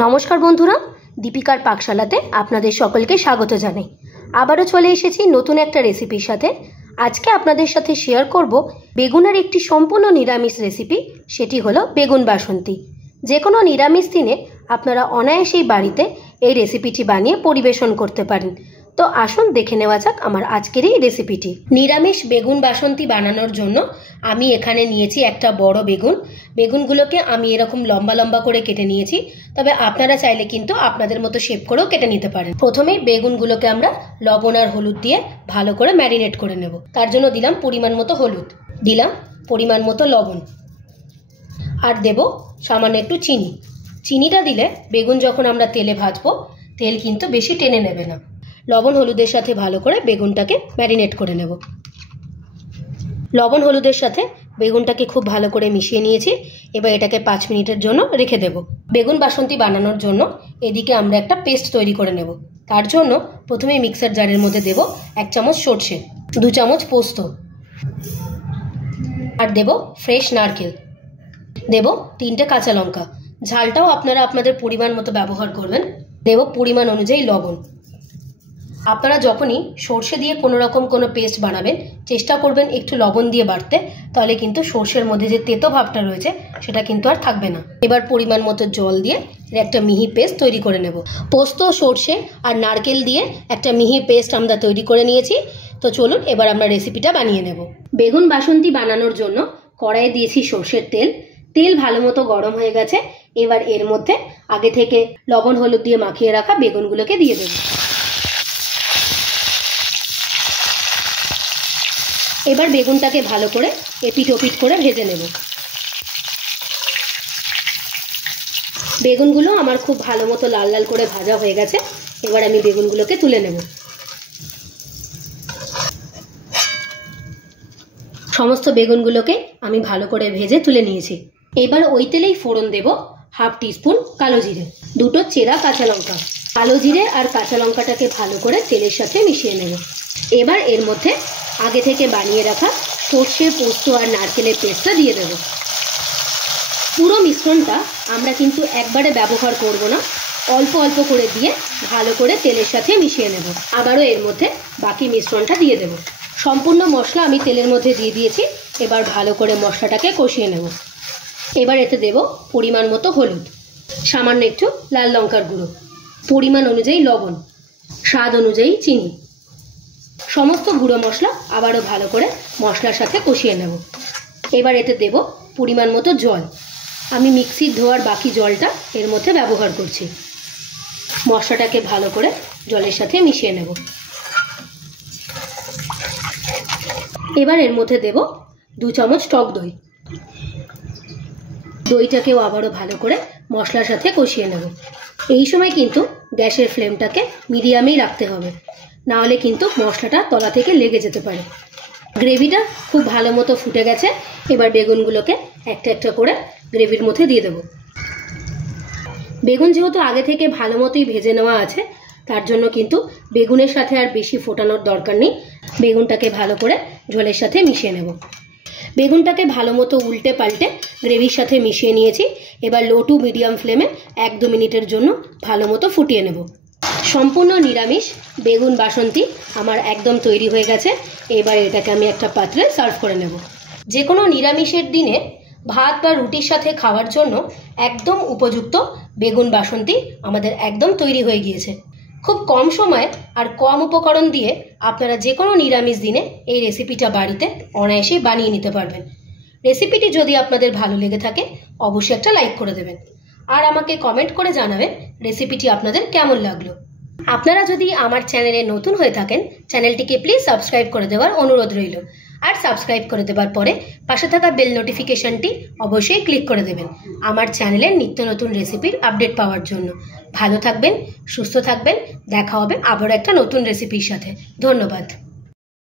নমস্কার বন্ধুরা, দীপিকার পাকশালাতে আপনাদের সকলকে স্বাগত জানাই। আবারও চলে এসেছি নতুন একটা রেসিপির সাথে। আজকে আপনাদের সাথে শেয়ার করব বেগুনের একটি সম্পূর্ণ নিরামিষ রেসিপি, সেটি হলো বেগুন বাসন্তী। যে কোনো নিরামিষ দিনে আপনারা অনায়াসেই বাড়িতে এই রেসিপিটি বানিয়ে পরিবেশন করতে পারেন। তো আসুন দেখে নেওয়া যাক আমার আজকের এই রেসিপিটি। নিরামিষ বেগুন বাসন্তী বানানোর জন্য আমি এখানে নিয়েছি একটা বড় বেগুন। বেগুনগুলোকে আমি এরকম লম্বা লম্বা করে কেটে নিয়েছি, তবে আপনারা চাইলে কিন্তু আপনাদের মতো শেপ করেও কেটে নিতে পারেন। প্রথমেই বেগুনগুলোকে আমরা লবণ আর হলুদ দিয়ে ভালো করে ম্যারিনেট করে নেব। তার জন্য দিলাম পরিমাণ মতো হলুদ, দিলাম পরিমাণ মতো লবণ, আর দেব সামান্য একটু চিনি। চিনিটা দিলে বেগুন যখন আমরা তেলে ভাজবো, তেল কিন্তু বেশি টেনে নেবে না। লবণ হলুদের সাথে ভালো করে বেগুনটাকে ম্যারিনেট করে নেব। লবণ হলুদের সাথে বেগুনটাকে খুব ভালো করে মিশিয়ে নিয়েছি। এবার এটাকে 5 মিনিটের জন্য রেখে দেব। বেগুন বাসন্তী বানানোর জন্য এদিকে আমরা একটা পেস্ট তৈরি করে নেব। তার জন্য প্রথমে মিক্সার জারের মধ্যে দেব 1 চামচ সর্ষে, 2 চামচ পোস্ত, আর দেব ফ্রেশ নারকেল, দেব 3টে কাঁচা লঙ্কা। ঝালটাও আপনারা আপনাদের পরিমাণ মতো ব্যবহার করবেন। দেব পরিমাণ অনুযায়ী লবণ। আপনারা যখনই সর্ষে দিয়ে কোনো রকম কোনো পেস্ট বানাবেন, চেষ্টা করবেন একটু লবণ দিয়ে বাটতে, তাহলে কিন্তু সর্ষের মধ্যে যে তেতো ভাবটা রয়েছে সেটা কিন্তু আর থাকবে না। এবার পরিমাণ মতো জল দিয়ে একটা মিহি পেস্ট তৈরি করে নেব। পোস্ত, সর্ষে আর নারকেল দিয়ে একটা মিহি পেস্ট আমরা তৈরি করে নিয়েছি। তো চলুন এবার আমরা রেসিপিটা বানিয়ে নেব। বেগুন বাসন্তী বানানোর জন্য কড়াইয়ে দিয়েছি সর্ষের তেল। তেল ভালো মতো গরম হয়ে গেছে। এবার এর মধ্যে আগে থেকে লবণ হলুদ দিয়ে মাখিয়ে রাখা বেগুনগুলোকে দিয়ে দেব। এবার বেগুনটাকে ভালো করে এপিট ওপিট করে ভেজে নেব। বেগুনগুলো আমার খুব ভালো মতো লাল লাল করে ভাজা হয়ে গেছে। এবার আমি বেগুনগুলোকে তুলে নেব। সমস্ত বেগুনগুলোকে আমি ভালো করে ভেজে তুলে নিয়েছি। এবার ওই তেলেই ফোড়ন দেব 1/2 টিস্পুন কালো জিরে, 2টো চেরা কাঁচা লঙ্কা। কালো জিরে আর কাঁচা লঙ্কাটাকে ভালো করে তেলের সাথে মিশিয়ে নেব। এবার এর মধ্যে আগে থেকে বানিয়ে রাখা সর্ষে, পোস্ত আর নারকেলের পেস্টটা দিয়ে দেব। পুরো মিশ্রণটা আমরা কিন্তু একবারে ব্যবহার করব না, অল্প অল্প করে দিয়ে ভালো করে তেলের সাথে মিশিয়ে নেব। আবারও এর মধ্যে বাকি মিশ্রণটা দিয়ে দেব। সম্পূর্ণ মশলা আমি তেলের মধ্যে দিয়ে দিয়েছি। এবার ভালো করে মশলাটাকে কষিয়ে নেব। এবার এতে দেব পরিমাণ মতো হলুদ, সামান্য একটু লাল লঙ্কার গুঁড়ো, পরিমাণ অনুযায়ী লবণ, স্বাদ অনুযায়ী চিনি। সমস্ত গুঁড়ো মশলা আবারও ভালো করে মশলার সাথে কষিয়ে নেব। এবার এতে দেব পরিমাণ মতো জল। আমি মিক্সির ধোয়ার বাকি জলটা এর মধ্যে ব্যবহার করছি। মশলাটাকে ভালো করে জলের সাথে মিশিয়ে নেব। এবার এর মধ্যে দেব 2 চামচ টক দই। দইটাকেও আবারও ভালো করে মশলার সাথে কষিয়ে নেব। এই সময় কিন্তু গ্যাসের ফ্লেমটাকে মিডিয়ামেই রাখতে হবে, না হলে কিন্তু মশলাটা তলা থেকে লেগে যেতে পারে। গ্রেভিটা খুব ভালো মতো ফুটে গেছে। এবার বেগুনগুলোকে একটা একটা করে গ্রেভির মধ্যে দিয়ে দেব। বেগুন যেহেতু আগে থেকে ভালো মতোই ভেজে নেওয়া আছে, তার জন্য কিন্তু বেগুনের সাথে আর বেশি ফোটানোর দরকার নেই। বেগুনটাকে ভালো করে ঝোলের সাথে মিশিয়ে নেব। বেগুনটাকে ভালো মতো উল্টে পাল্টে গ্রেভির সাথে মিশিয়ে নিয়েছি। এবার লো টু মিডিয়াম ফ্লেমে 1-2 মিনিটের জন্য ভালো মতো ফুটিয়ে নেব। সম্পূর্ণ নিরামিষ বেগুন বাসন্তী আমার একদম তৈরি হয়ে গেছে। এবার এটাকে আমি একটা পাত্রে সার্ভ করে নেব। যে কোনো নিরামিষের দিনে ভাত বা রুটির সাথে খাওয়ার জন্য একদম উপযুক্ত বেগুন বাসন্তী আমাদের একদম তৈরি হয়ে গিয়েছে। খুব কম সময়ে আর কম উপকরণ দিয়ে আপনারা যে কোনো নিরামিষ দিনে এই রেসিপিটা বাড়িতে অনায়াসেই বানিয়ে নিতে পারবেন। রেসিপিটি যদি আপনাদের ভালো লেগে থাকে অবশ্যই একটা লাইক করে দেবেন, আর আমাকে কমেন্ট করে জানাবেন রেসিপিটি আপনাদের কেমন লাগলো। আপনারা যদি আমার চ্যানেলে নতুন হয়ে থাকেন, চ্যানেলটিকে প্লিজ সাবস্ক্রাইব করে দেওয়ার অনুরোধ রইল। আর সাবস্ক্রাইব করে দেওয়ার পরে পাশে থাকা বেল নোটিফিকেশনটি অবশ্যই ক্লিক করে দেবেন আমার চ্যানেলের নিত্য নতুন রেসিপির আপডেট পাওয়ার জন্য। ভালো থাকবেন, সুস্থ থাকবেন। দেখা হবে আবার একটা নতুন রেসিপির সাথে। ধন্যবাদ।